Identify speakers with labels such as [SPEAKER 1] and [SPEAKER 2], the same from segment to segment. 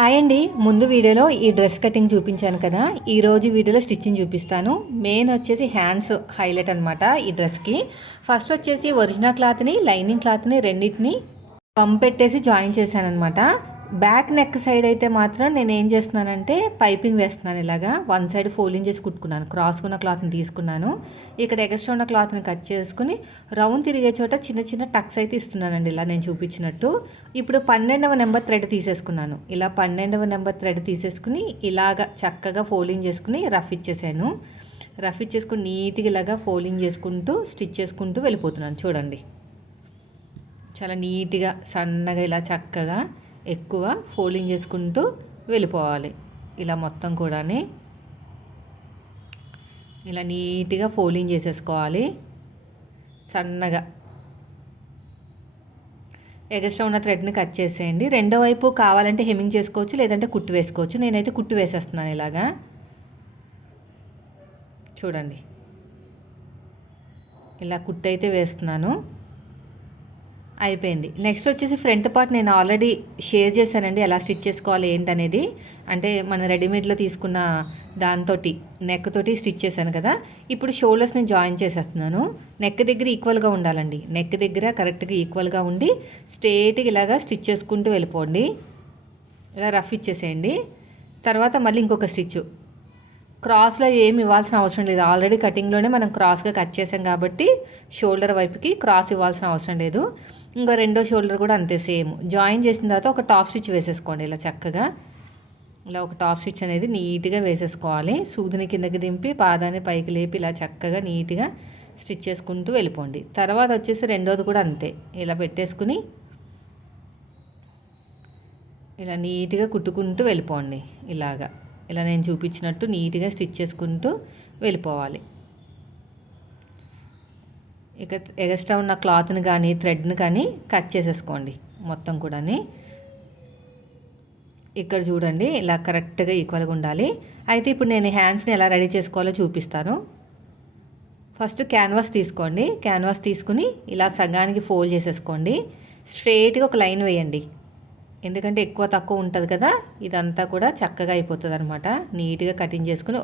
[SPEAKER 1] Hi అండి. ముందు వీడియోలో ఈ డ్రెస్ కటింగ్ చూపించాను కదా. ఈరోజు వీడియోలో స్టిచ్చింగ్ చూపిస్తాను. మెయిన్ వచ్చేసి హ్యాండ్స్ హైలైట్ అనమాట ఈ డ్రెస్కి ఫస్ట్ వచ్చేసి ఒరిజినల్ క్లాత్ని లైనింగ్ క్లాత్ని రెండింటిని పంపెట్టేసి జాయిన్ చేశాను అనమాట బ్యాక్ నెక్ సైడ్ అయితే మాత్రం నేను ఏం చేస్తున్నానంటే పైపింగ్ వేస్తున్నాను ఇలాగా. వన్ సైడ్ ఫోల్డింగ్ చేసి కుట్టుకున్నాను. క్రాస్ ఉన్న క్లాత్ని తీసుకున్నాను. ఇక్కడ ఎక్స్ట్రా ఉన్న క్లాత్ని కట్ చేసుకుని రౌండ్ తిరిగే చోట చిన్న చిన్న టక్స్ అయితే ఇస్తున్నానండి ఇలా నేను చూపించినట్టు. ఇప్పుడు పన్నెండవ నెంబర్ థ్రెడ్ తీసేసుకున్నాను. ఇలా పన్నెండవ నెంబర్ థ్రెడ్ తీసేసుకుని ఇలాగ చక్కగా ఫోల్డింగ్ చేసుకుని రఫ్ ఇచ్చేసాను. రఫ్ ఇచ్చేసుకుని నీట్గా ఇలాగా ఫోల్డింగ్ చేసుకుంటూ స్టిచ్ చేసుకుంటూ వెళ్ళిపోతున్నాను. చూడండి. చాలా నీట్గా సన్నగా ఇలా చక్కగా ఎక్కువ ఫోల్డింగ్ చేసుకుంటూ వెళ్ళిపోవాలి. ఇలా మొత్తం కూడా ఇలా నీట్గా ఫోల్డింగ్ చేసేసుకోవాలి. సన్నగా. ఎగస్ట్రా ఉన్న థ్రెడ్ని కట్ చేసేయండి. రెండో వైపు కావాలంటే హెమ్మింగ్ చేసుకోవచ్చు లేదంటే కుట్టు వేసుకోవచ్చు. నేనైతే కుట్టు వేసేస్తున్నాను ఇలాగా. చూడండి. ఇలా కుట్టు అయితే వేస్తున్నాను. అయిపోయింది. నెక్స్ట్ వచ్చేసి ఫ్రంట్ పార్ట్ నేను ఆల్రెడీ షేర్ చేశానండి ఎలా స్టిచ్ చేసుకోవాలి ఏంటనేది. అంటే మన రెడీమేడ్లో తీసుకున్న దాంతో నెక్ తోటి స్టిచ్ చేశాను కదా. ఇప్పుడు షోల్డర్స్ని జాయిన్ చేసేస్తున్నాను. నెక్ దగ్గర ఈక్వల్గా ఉండాలండి. నెక్ దగ్గర కరెక్ట్గా ఈక్వల్గా ఉండి స్ట్రేట్గా ఇలాగా స్టిచ్ చేసుకుంటూ వెళ్ళిపోండి. ఇలా రఫ్ ఇచ్చేసేయండి. తర్వాత మళ్ళీ ఇంకొక స్టిచ్ క్రాస్లో ఏమి ఇవ్వాల్సిన అవసరం లేదు. ఆల్రెడీ కటింగ్లోనే మనం క్రాస్గా కట్ చేసాం కాబట్టి షోల్డర్ వైపుకి క్రాస్ ఇవ్వాల్సిన అవసరం లేదు. ఇంకా రెండో షోల్డర్ కూడా అంతే సేమ్. జాయిన్ చేసిన తర్వాత ఒక టాప్ స్టిచ్ వేసేసుకోండి ఇలా చక్కగా. ఇలా ఒక టాప్ స్టిచ్ అనేది నీట్గా వేసేసుకోవాలి. సూదిని కిందకి దింపి పాదాన్ని పైకి లేపి ఇలా చక్కగా నీట్గా స్టిచ్ చేసుకుంటూ వెళ్ళిపోండి. తర్వాత వచ్చేసి రెండోది కూడా అంతే. ఇలా పెట్టేసుకుని ఇలా నీట్గా కుట్టుకుంటూ వెళ్ళిపోండి ఇలాగా. ఇలా నేను చూపించినట్టు నీట్గా స్టిచ్ చేసుకుంటూ వెళ్ళిపోవాలి. ఇక ఎగస్ట్రా ఉన్న క్లాత్ని కానీ థ్రెడ్ని కానీ కట్ చేసేసుకోండి మొత్తం కూడా ఇక్కడ చూడండి ఇలా కరెక్ట్గా ఈక్వల్గా ఉండాలి. అయితే ఇప్పుడు నేను హ్యాండ్స్ని ఎలా రెడీ చేసుకోవాలో చూపిస్తాను. ఫస్ట్ క్యాన్వాస్ తీసుకోండి. క్యాన్వాస్ తీసుకుని ఇలా సగానికి ఫోల్డ్ చేసేసుకోండి. స్ట్రేట్గా ఒక లైన్ వేయండి. ఎందుకంటే ఎక్కువ తక్కువ ఉంటుంది కదా ఇదంతా కూడా చక్కగా అయిపోతుంది అనమాట నీట్గా కటింగ్ చేసుకుని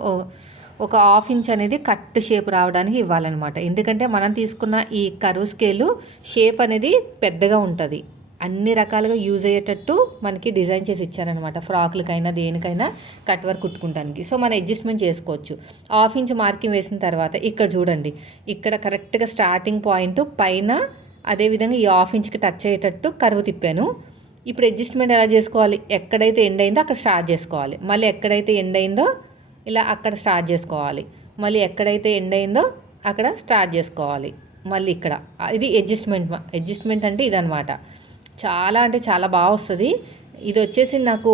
[SPEAKER 1] ఒక హాఫ్ ఇంచ్ అనేది కట్ షేప్ రావడానికి ఇవ్వాలన్నమాట. ఎందుకంటే మనం తీసుకున్న ఈ కరువు స్కేలు షేప్ అనేది పెద్దగా ఉంటుంది. అన్ని రకాలుగా యూజ్ అయ్యేటట్టు మనకి డిజైన్ చేసి ఇచ్చారనమాట ఫ్రాక్లకైనా దేనికైనా కట్ వర్క్ కుట్టుకుంటానికి. సో మనం అడ్జస్ట్మెంట్ చేసుకోవచ్చు. హాఫ్ ఇంచ్ మార్కింగ్ వేసిన తర్వాత ఇక్కడ చూడండి. ఇక్కడ కరెక్ట్గా స్టార్టింగ్ పాయింట్ పైన అదేవిధంగా ఈ హాఫ్ ఇంచ్కి టచ్ అయ్యేటట్టు కరువు తిప్పాను. ఇప్పుడు అడ్జస్ట్మెంట్ ఎలా చేసుకోవాలి? ఎక్కడైతే ఎండ్ అయిందో అక్కడ స్టార్ట్ చేసుకోవాలి. మళ్ళీ ఎక్కడైతే ఎండ్ అయిందో ఇలా అక్కడ స్టార్ట్ చేసుకోవాలి. మళ్ళీ ఎక్కడైతే ఎండ్ అయిందో అక్కడ స్టార్ట్ చేసుకోవాలి. మళ్ళీ ఇక్కడ. ఇది అడ్జస్ట్మెంట్ అడ్జస్ట్మెంట్ అంటే ఇదనమాట చాలా అంటే చాలా బాగా వస్తుంది. ఇది వచ్చేసి నాకు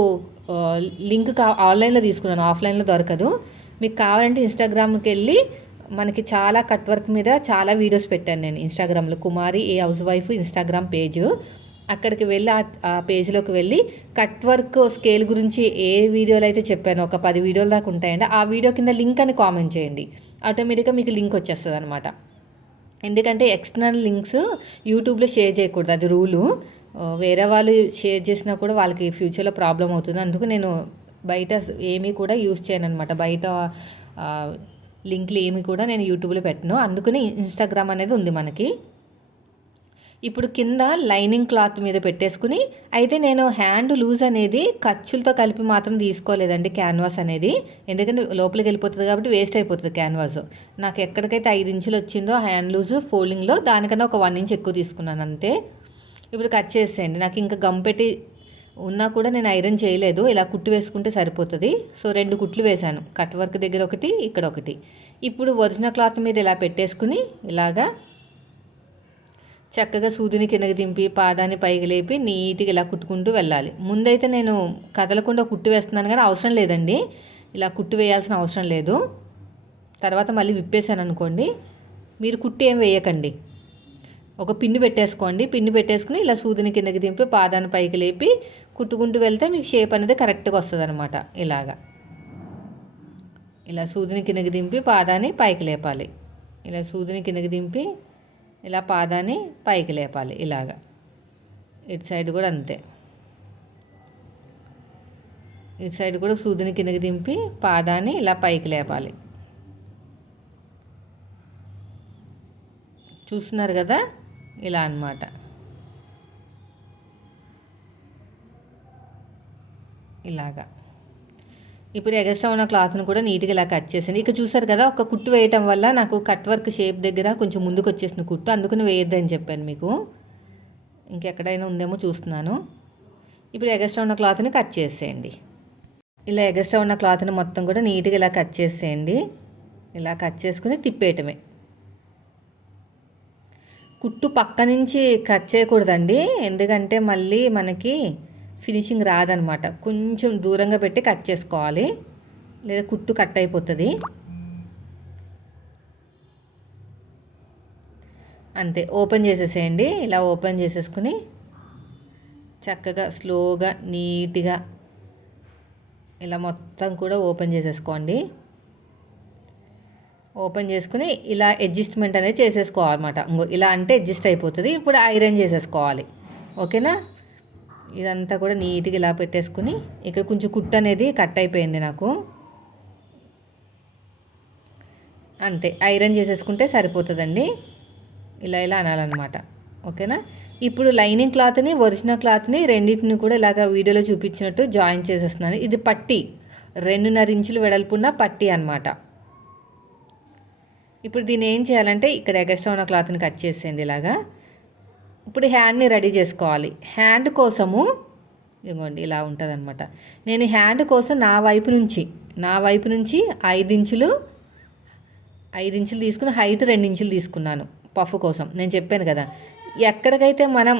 [SPEAKER 1] లింక్ కా ఆన్లైన్లో తీసుకున్నాను. ఆఫ్లైన్లో దొరకదు. మీకు కావాలంటే ఇన్స్టాగ్రామ్కి వెళ్ళి మనకి చాలా కట్ వర్క్ మీద చాలా వీడియోస్ పెట్టాను నేను ఇన్స్టాగ్రామ్లో Kumari A housewife Instagram page అక్కడికి వెళ్ళి ఆ పేజ్లోకి వెళ్ళి కట్ వర్క్ స్కేల్ గురించి ఏ వీడియోలు అయితే చెప్పానో ఒక పది వీడియోల దాకా ఉంటాయండి ఆ వీడియో కింద లింక్ అని కామెంట్ చేయండి. ఆటోమేటిక్గా మీకు లింక్ వచ్చేస్తుంది అనమాట ఎందుకంటే ఎక్స్టర్నల్ లింక్స్ యూట్యూబ్లో షేర్ చేయకూడదు అది రూలు. వేరే వాళ్ళు షేర్ చేసినా కూడా వాళ్ళకి ఫ్యూచర్లో ప్రాబ్లం అవుతుంది. అందుకు నేను బయట ఏమీ కూడా యూజ్ చేయను అనమాట బయట లింక్లు ఏమి కూడా నేను యూట్యూబ్లో పెట్టను. అందుకని ఇన్స్టాగ్రామ్ అనేది ఉంది మనకి. ఇప్పుడు కింద లైనింగ్ క్లాత్ మీద పెట్టేసుకుని అయితే నేను హ్యాండ్ లూజ్ అనేది ఖర్చులతో కలిపి మాత్రం తీసుకోలేదండి క్యాన్వాస్ అనేది. ఎందుకంటే లోపలికి వెళ్ళిపోతుంది కాబట్టి వేస్ట్ అయిపోతుంది క్యాన్వాస్. నాకు ఎక్కడికైతే ఐదు ఇంచులు వచ్చిందో హ్యాండ్ లూజ్ ఫోల్డింగ్లో దానికన్నా ఒక వన్ ఇంచ్ ఎక్కువ తీసుకున్నాను అంతే. ఇప్పుడు కట్ చేసేయండి. నాకు ఇంకా గమ్ పెట్టి ఉన్నా కూడా నేను ఐరన్ చేయలేదు. ఇలా కుట్టు వేసుకుంటే సరిపోతుంది. సో రెండు కుట్లు వేశాను. కట్ వర్క్ దగ్గర ఒకటి ఇక్కడ ఒకటి. ఇప్పుడు ఒరిజినల్ క్లాత్ మీద ఇలా పెట్టేసుకుని ఇలాగా చక్కగా సూదిని కిందకి దింపి పాదాన్ని పైకి లేపి నీట్గా ఇలా కుట్టుకుంటూ వెళ్ళాలి. ముందైతే నేను కదలకుండా కుట్టు వేస్తున్నాను కానీ అవసరం లేదండి. ఇలా కుట్టు వేయాల్సిన అవసరం లేదు. తర్వాత మళ్ళీ విప్పేశాను అనుకోండి. మీరు కుట్టి ఏం వేయకండి. ఒక పిన్ను పెట్టేసుకోండి. పిన్ను పెట్టేసుకుని ఇలా సూదిని కిందకి దింపి పాదాన్ని పైకి లేపి కుట్టుకుంటూ వెళ్తే మీకు షేప్ అనేది కరెక్ట్గా వస్తుంది అనమాట ఇలాగా. ఇలా సూదిని కిందకి దింపి పాదాన్ని పైకి లేపాలి. ఇలా సూదిని కిందకి దింపి ఇలా పాదాన్ని పైకి లేపాలి ఇలాగా. ఇటు సైడ్ కూడా అంతే. ఇటు సైడ్ కూడా సూదిని కిందకి దింపి పాదాన్ని ఇలా పైకి లేపాలి. చూస్తున్నారు కదా? ఇలా అన్నమాట. ఇలాగా. ఇప్పుడు ఎగస్ట్రా ఉన్న క్లాత్ను కూడా నీట్గా ఇలా కట్ చేసాను ఇక చూసారు కదా ఒక కుట్టు వేయటం వల్ల నాకు కట్ వర్క్ షేప్ దగ్గర కొంచెం ముందుకు వచ్చేసిన కుట్టు. అందుకని వేయొద్దని చెప్పాను మీకు. ఇంకెక్కడైనా ఉందేమో చూస్తున్నాను. ఇప్పుడు ఎగస్ట్రా ఉన్న క్లాత్ని కట్ చేసేయండి. ఇలా ఎగస్ట్రా ఉన్న క్లాత్ని మొత్తం కూడా నీట్గా ఇలా కట్ చేసేయండి. ఇలా కట్ చేసుకుని తిప్పేయటమే. కుట్టు పక్క నుంచి కట్ చేయకూడదండి. ఎందుకంటే మళ్ళీ మనకి ఫినిషింగ్ రాదనమాట. కొంచెం దూరంగా పెట్టి కట్ చేసుకోవాలి. లేదా కుట్టు కట్ అయిపోతుంది. అంతే ఓపెన్ చేసేసేయండి. ఇలా ఓపెన్ చేసేసుకుని చక్కగా స్లోగా నీట్గా ఇలా మొత్తం కూడా ఓపెన్ చేసేసుకోండి. ఓపెన్ చేసుకుని ఇలా అడ్జస్ట్మెంట్ అనేది చేసేసుకోవాలన్నమాట. ఇంకో ఇలా అంటే అడ్జస్ట్ అయిపోతుంది. ఇప్పుడు ఐరన్ చేసేసుకోవాలి. ఓకేనా? ఇదంతా కూడా నీట్గా ఇలా పెట్టేసుకుని ఇక్కడ కొంచెం కుట్టు అనేది కట్ అయిపోయింది నాకు. అంతే ఐరన్ చేసేసుకుంటే సరిపోతుందండి. ఇలా ఇలా అనాలన్నమాట. ఓకేనా? ఇప్పుడు లైనింగ్ క్లాత్ని ఒరిజినల్ క్లాత్ని రెండింటిని కూడా ఇలాగ వీడియోలో చూపించినట్టు జాయిన్ చేసేస్తున్నాను. ఇది పట్టి రెండున్నర ఇంచులు వెడల్పున్న పట్టి అనమాట ఇప్పుడు దీన్ని ఏం చేయాలంటే ఇక్కడ ఎగస్ట్రా ఉన్న క్లాత్ని కట్ చేసేయండి ఇలాగా. ఇప్పుడు హ్యాండ్ని రెడీ చేసుకోవాలి. హ్యాండ్ కోసము ఇదిగోండి ఇలా ఉంటుంది అనమాట నేను హ్యాండ్ కోసం నా వైపు నుంచి నా వైపు నుంచి ఐదు ఇంచులు ఐదు ఇంచులు తీసుకుని హైట్ రెండు ఇంచులు తీసుకున్నాను పఫ్ కోసం. నేను చెప్పాను కదా ఎక్కడికైతే మనం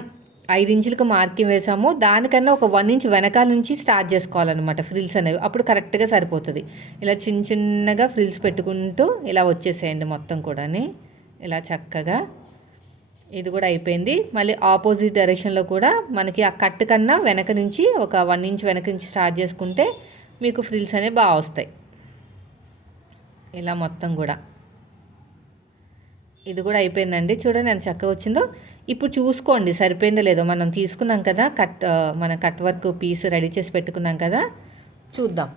[SPEAKER 1] ఐదు ఇంచులకు మార్కింగ్ వేసామో దానికన్నా ఒక వన్ ఇంచ్ వెనకాల నుంచి స్టార్ట్ చేసుకోవాలన్నమాట ఫ్రిల్స్ అనేవి. అప్పుడు కరెక్ట్గా సరిపోతుంది. ఇలా చిన్న చిన్నగా ఫ్రిల్స్ పెట్టుకుంటూ ఇలా వచ్చేసేయండి మొత్తం కూడా ఇలా చక్కగా ఇది కూడా అయిపోయింది. మళ్ళీ ఆపోజిట్ డైరెక్షన్లో కూడా మనకి ఆ కట్ కన్నా వెనక నుంచి ఒక వన్ ఇంచ్ వెనక నుంచి స్టార్ట్ చేసుకుంటే మీకు ఫ్రిల్స్ అనేవి బాగా వస్తాయి. ఇలా మొత్తం కూడా. ఇది కూడా అయిపోయిందండి. చూడండి ఎంత చక్కగా వచ్చిందో. ఇప్పుడు చూసుకోండి సరిపోయిందో లేదో. మనం తీసుకున్నాం కదా కట్ మన కట్ వర్క్ పీస్ రెడీ చేసి పెట్టుకున్నాం కదా చూద్దాం.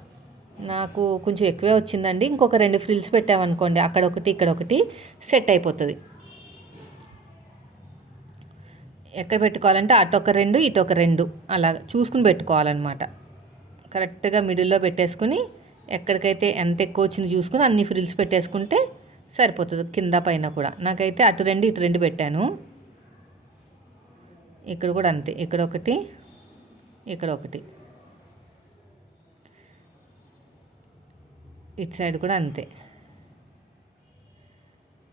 [SPEAKER 1] నాకు కొంచెం ఎక్కువే వచ్చిందండి. ఇంకొక రెండు ఫ్రిల్స్ పెట్టామనుకోండి అక్కడ ఒకటి ఇక్కడ ఒకటి సెట్ అయిపోతుంది. ఎక్కడ పెట్టుకోవాలంటే అటు ఒక రెండు ఇటు ఒక రెండు. అలా చూసుకుని పెట్టుకోవాలన్నమాట. కరెక్ట్గా మిడిల్లో పెట్టేసుకుని ఎక్కడికైతే ఎంత ఎక్కువ వచ్చింది చూసుకుని అన్ని ఫ్రిల్స్ పెట్టేసుకుంటే సరిపోతుంది కింద పైన కూడా. నాకైతే అటు రెండు ఇటు రెండు పెట్టాను. ఇక్కడ కూడా అంతే. ఇక్కడ ఒకటి ఇక్కడ ఒకటి. ఇటు సైడ్ కూడా అంతే.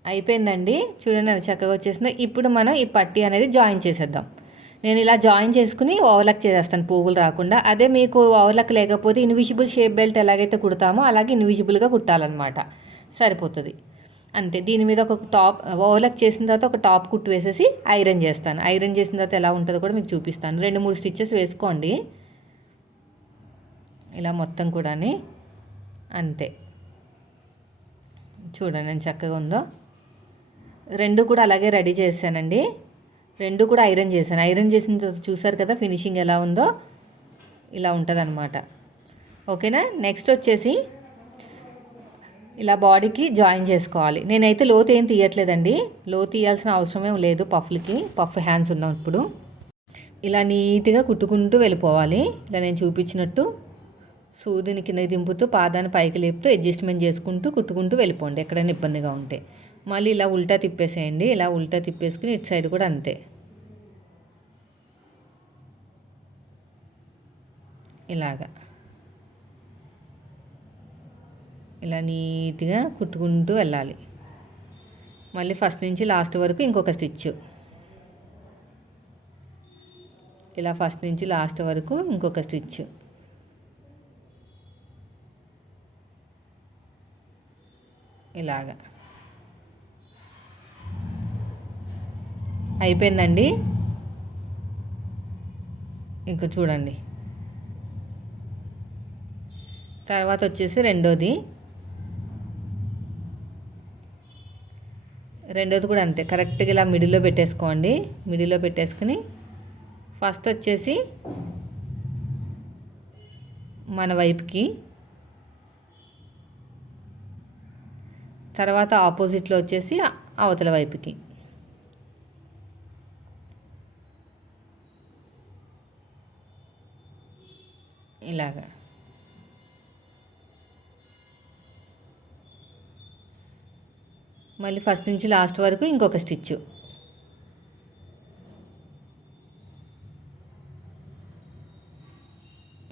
[SPEAKER 1] అయిపోయిందండి. చూడండి అది చక్కగా వచ్చేసింది. ఇప్పుడు మనం ఈ పట్టి అనేది జాయిన్ చేసేద్దాం. నేను ఇలా జాయిన్ చేసుకుని ఓవర్లక్ చేసేస్తాను పోగులు రాకుండా. అదే మీకు ఓవర్లక్ లేకపోతే ఇన్విజిబుల్ షేప్ బెల్ట్ ఎలాగైతే కుడతామో అలాగే ఇన్విజిబుల్గా కుట్టాలన్నమాట. సరిపోతుంది. అంతే. దీని మీద ఒక టాప్ ఓవర్లక్ చేసిన తర్వాత ఒక టాప్ కుట్టు వేసేసి ఐరన్ చేస్తాను. ఐరన్ చేసిన తర్వాత ఎలా ఉంటుందో కూడా మీకు చూపిస్తాను. రెండు మూడు స్టిచ్చెస్ వేసుకోండి. ఇలా మొత్తం కూడా అంతే. చూడండి చక్కగా ఉందో. రెండు కూడా అలాగే రెడీ చేశానండి. రెండు కూడా ఐరన్ చేశాను. ఐరన్ చేసిన తర్వాత చూసారు కదా ఫినిషింగ్ ఎలా ఉందో? ఇలా ఉంటుంది ఓకేనా? నెక్స్ట్ వచ్చేసి ఇలా బాడీకి జాయిన్ చేసుకోవాలి. నేనైతే లోతు ఏం తీయట్లేదండి. లోతు తీయాల్సిన అవసరమే లేదు పఫ్లకి. పఫ్ హ్యాండ్స్ ఉన్నప్పుడు ఇలా నీట్గా కుట్టుకుంటూ వెళ్ళిపోవాలి. ఇలా నేను చూపించినట్టు సూదిని కిందకి దింపుతూ పాదాన్ని పైకి లేపుతూ అడ్జస్ట్మెంట్ చేసుకుంటూ కుట్టుకుంటూ వెళ్ళిపోండి ఎక్కడైనా ఇబ్బందిగా ఉంటే. మళ్ళీ ఇలా ఉల్టా తిప్పేసేయండి. ఇలా ఉల్టా తిప్పేసుకుని ఇటు సైడ్ కూడా అంతే. ఇలాగా. ఇలా నీట్గా కుట్టుకుంటూ వెళ్ళాలి. మళ్ళీ ఫస్ట్ నుంచి లాస్ట్ వరకు ఇంకొక స్టిచ్ ఇలా ఫస్ట్ నుంచి లాస్ట్ వరకు ఇంకొక స్టిచ్ ఇలాగా. అయిపోయిందండి. ఇంకా చూడండి. తర్వాత వచ్చేసి రెండోది. రెండోది కూడా అంతే కరెక్ట్గా ఇలా మిడిల్లో పెట్టేసుకోండి. మిడిల్లో పెట్టేసుకుని ఫస్ట్ వచ్చేసి మన వైపుకి. తర్వాత ఆపోజిట్లో వచ్చేసి అవతల వైపుకి. ఇలాగా. మళ్ళీ ఫస్ట్ నుంచి లాస్ట్ వరకు ఇంకొక స్టిచ్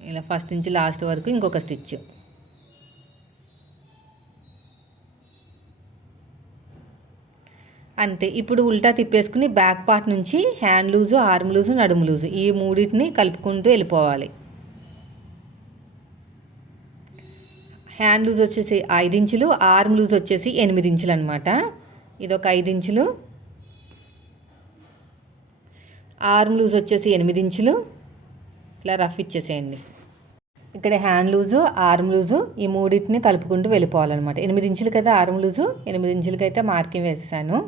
[SPEAKER 1] ఇలా ఫస్ట్ నుంచి లాస్ట్ వరకు ఇంకొక స్టిచ్ అంతే ఇప్పుడు ఉల్టా తిప్పేసుకుని బ్యాక్ పార్ట్ నుంచి హ్యాండ్ లూజు ఆర్మ్ లూజు నడుము లూజు ఈ మూడింటిని కలుపుకుంటూ వెళ్ళిపోవాలి. హ్యాండ్ లూజ్ వచ్చేసి ఐదు ఇంచులు ఆర్మ్ లూజ్ వచ్చేసి ఎనిమిది ఇంచులు అనమాట ఇది ఒక ఐదు ఇంచులు. ఆర్మ్ లూజ్ వచ్చేసి ఎనిమిది ఇంచులు. ఇలా రఫ్ ఇచ్చేసేయండి. ఇక్కడ హ్యాండ్ లూజు ఆర్మ్ లూజు ఈ మూడింటిని కలుపుకుంటూ వెళ్ళిపోవాలన్నమాట. ఎనిమిది ఇంచులకి అయితే ఆర్మ్ లూజు ఎనిమిది ఇంచులకైతే మార్కింగ్ వేసాను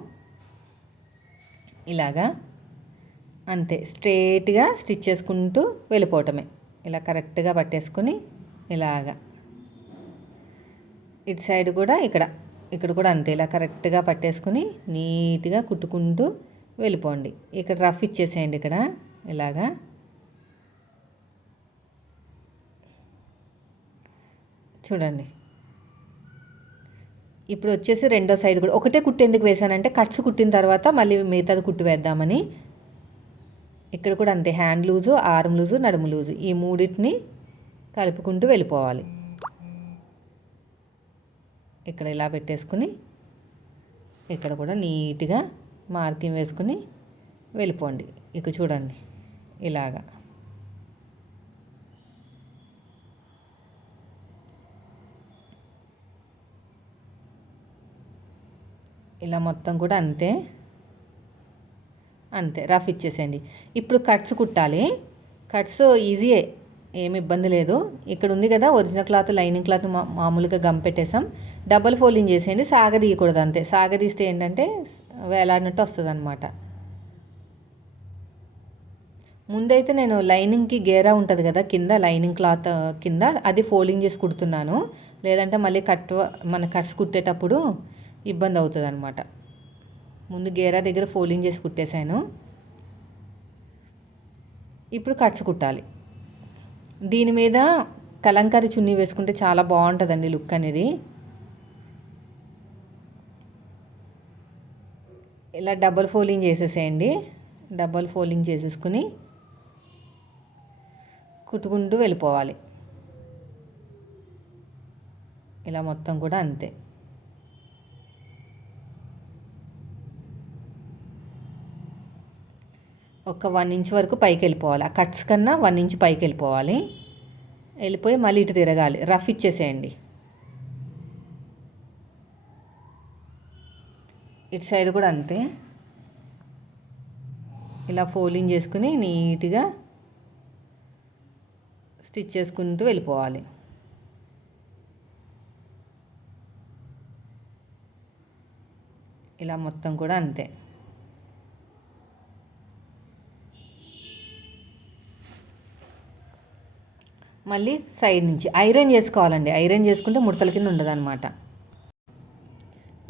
[SPEAKER 1] ఇలాగా అంతే స్ట్రేట్గా స్టిచ్ చేసుకుంటూ వెళ్ళిపోవటమే. ఇలా కరెక్ట్గా పట్టేసుకొని ఇలాగా. ఇటు సైడ్ కూడా ఇక్కడ ఇక్కడ కూడా అంతే. ఇలా కరెక్ట్గా పట్టేసుకుని నీట్గా కుట్టుకుంటూ వెళ్ళిపోండి. ఇక్కడ రఫ్ ఇచ్చేసేయండి ఇక్కడ ఇలాగా. చూడండి. ఇప్పుడు వచ్చేసి రెండో సైడ్ కూడా. ఒకటే కుట్టు ఎందుకు వేసానంటే కట్స్ కుట్టిన తర్వాత మళ్ళీ మిగతాది కుట్టు వేద్దామని. ఇక్కడ కూడా అంతే. హ్యాండ్ లూజు ఆర్మ్ లూజు నడుము లూజు. ఈ మూడింటిని కలుపుకుంటూ వెళ్ళిపోవాలి. ఇక్కడ ఇలా పెట్టేసుకుని ఇక్కడ కూడా నీట్గా మార్కింగ్ వేసుకుని వెళ్ళిపోండి. ఇక చూడండి. ఇలాగా. ఇలా మొత్తం కూడా అంతే. అంతే. రఫ్ ఇచ్చేసేయండి. ఇప్పుడు కట్స్ కుట్టాలి. కట్స్ ఈజీయే. ఏమి ఇబ్బంది లేదు. ఇక్కడ ఉంది కదా ఒరిజినల్ క్లాత్ లైనింగ్ క్లాత్ మా మామూలుగా గమ్ పెట్టేసాం డబల్ ఫోల్డింగ్ చేసేయండి సాగదీయకూడదు అంతే. సాగదీస్తే ఏంటంటే వేలాడినట్టు వస్తుంది అనమాట ముందైతే నేను లైనింగ్కి గేరా ఉంటుంది కదా కింద లైనింగ్ క్లాత్ కింద అది ఫోల్డింగ్ చేసి కుడుతున్నాను. లేదంటే మళ్ళీ కట్ మన కట్స్ కుట్టేటప్పుడు ఇబ్బంది అవుతుంది అనమాట ముందు గేరా దగ్గర ఫోల్డింగ్ చేసి కుట్టేశాను. ఇప్పుడు కట్స్ కుట్టాలి. దీని మీద కలంకారీ చున్నీ వేసుకుంటే చాలా బాగుంటుందండి లుక్ అనేది. ఇలా డబల్ ఫోల్డింగ్ చేసేసేయండి. డబల్ ఫోల్డింగ్ చేసేసుకుని కుట్టుకుంటూ వెళ్ళిపోవాలి. ఇలా మొత్తం కూడా అంతే. ఒక వన్ ఇంచ్ వరకు పైకి వెళ్ళిపోవాలి. ఆ కట్స్ కన్నా వన్ ఇంచ్ పైకి వెళ్ళిపోవాలి. వెళ్ళిపోయి మళ్ళీ ఇటు తిరగాలి. రఫ్ ఇచ్చేసేయండి. ఇటు సైడ్ కూడా అంతే. ఇలా ఫోల్డింగ్ చేసుకుని నీట్గా స్టిచ్ చేసుకుంటూ వెళ్ళిపోవాలి. ఇలా మొత్తం కూడా అంతే. మళ్ళీ సైడ్ నుంచి ఐరన్ చేసుకోవాలండి. ఐరన్ చేసుకుంటే ముడతల కింద ఉండదన్నమాట.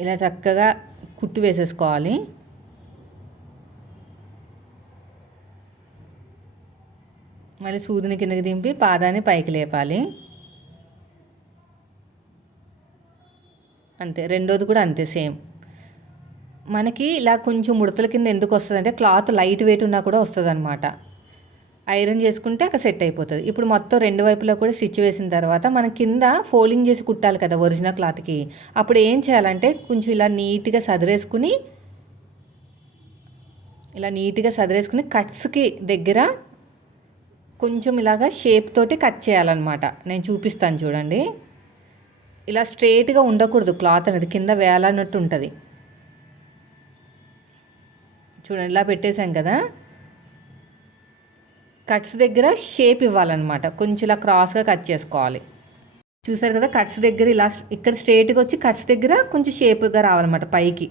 [SPEAKER 1] ఇలా చక్కగా కుట్టు వేసేసుకోవాలి. మళ్ళీ సూదిని కిందకి దింపి పాదాన్ని పైకి లేపాలి. అంతే రెండోది కూడా అంతే సేమ్. మనకి ఇలా కొంచెం ముడతల కింద ఎందుకు వస్తుంది అంటే క్లాత్ లైట్ వెయిట్ ఉన్నా కూడా వస్తుంది అనమాట ఐరన్ చేసుకుంటే అక్కడ సెట్ అయిపోతుంది. ఇప్పుడు మొత్తం రెండు వైపులా కూడా స్టిచ్ వేసిన తర్వాత మనం కింద ఫోల్డింగ్ చేసి కుట్టాలి కదా ఒరిజినల్ క్లాత్కి. అప్పుడు ఏం చేయాలంటే కొంచెం ఇలా నీట్గా సదిరేసుకుని ఇలా నీట్గా సదిరేసుకుని కట్స్కి దగ్గర కొంచెం ఇలాగా షేప్ తోటి కట్ చేయాలన్నమాట. నేను చూపిస్తాను చూడండి. ఇలా స్ట్రేట్గా ఉండకూడదు క్లాత్ అనేది కింద వేలానట్టు ఉంటుంది. చూడండి ఇలా పెట్టేశాం కదా. కట్స్ దగ్గర షేప్ ఇవ్వాలన్నమాట. కొంచెం ఇలా క్రాస్గా కట్ చేసుకోవాలి. చూసారు కదా కట్స్ దగ్గర ఇలా ఇక్కడ స్ట్రేట్గా వచ్చి కట్స్ దగ్గర కొంచెం షేప్గా రావాలన్నమాట పైకి.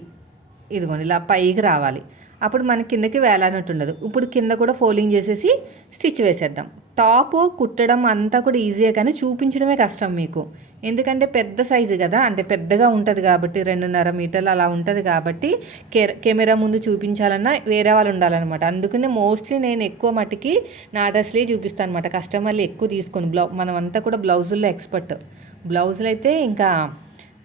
[SPEAKER 1] ఇదిగోండి ఇలా పైకి రావాలి. అప్పుడు మనకి కిందకి వేలానట్టు ఉండదు. ఇప్పుడు కింద కూడా ఫోల్డింగ్ చేసేసి స్టిచ్ వేసేద్దాం. టాప్ కుట్టడం అంతా కూడా ఈజీయే కానీ చూపించడమే కష్టం మీకు. ఎందుకంటే పెద్ద సైజు కదా అంటే పెద్దగా ఉంటుంది కాబట్టి రెండున్నర మీటర్లు అలా ఉంటుంది కాబట్టి కె- కెమెరా ముందు చూపించాలన్నా వేరే వాళ్ళు ఉండాలన్నమాట. అందుకనే మోస్ట్లీ నేను ఎక్కువ మట్టుకి నా డ్రెస్లే చూపిస్తాను అనమాట కస్టమర్లు ఎక్కువ తీసుకొని. బ్లౌ మనం అంతా కూడా బ్లౌజుల్లో ఎక్స్పర్ట్. బ్లౌజులు అయితే ఇంకా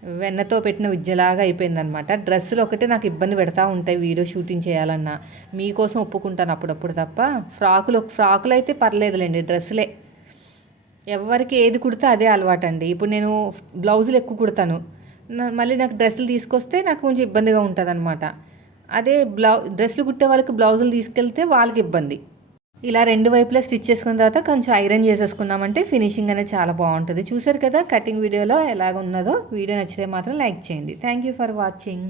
[SPEAKER 1] వెన్నతో పెట్టిన విద్యలాగా అయిపోయిందనమాట డ్రెస్సులు ఒకటే నాకు ఇబ్బంది పెడతా ఉంటాయి వీడియో షూటింగ్ చేయాలన్నా. మీకోసం ఒప్పుకుంటాను అప్పుడప్పుడు తప్ప. ఫ్రాకులు ఫ్రాకులు అయితే పర్లేదులేండి డ్రెస్సులే. ఎవరికి ఏది కుడితే అదే అలవాటు అండి ఇప్పుడు నేను బ్లౌజులు ఎక్కువ కుడతాను. మళ్ళీ నాకు డ్రెస్సులు తీసుకొస్తే నాకు కొంచెం ఇబ్బందిగా ఉంటుంది అనమాట అదే బ్లౌ డ్రెస్సులు కుట్టే వాళ్ళకి బ్లౌజులు తీసుకెళ్తే వాళ్ళకి ఇబ్బంది. ఇలా రెండు వైపులా స్టిచ్ చేసుకున్న తర్వాత కొంచెం ఐరన్ చేసేసుకున్నామంటే ఫినిషింగ్ అనేది చాలా బాగుంటుంది. చూసారు కదా కటింగ్ వీడియోలో ఎలాగ ఉన్నదో వీడియో నచ్చితే మాత్రం లైక్ చేయండి. Thank you for watching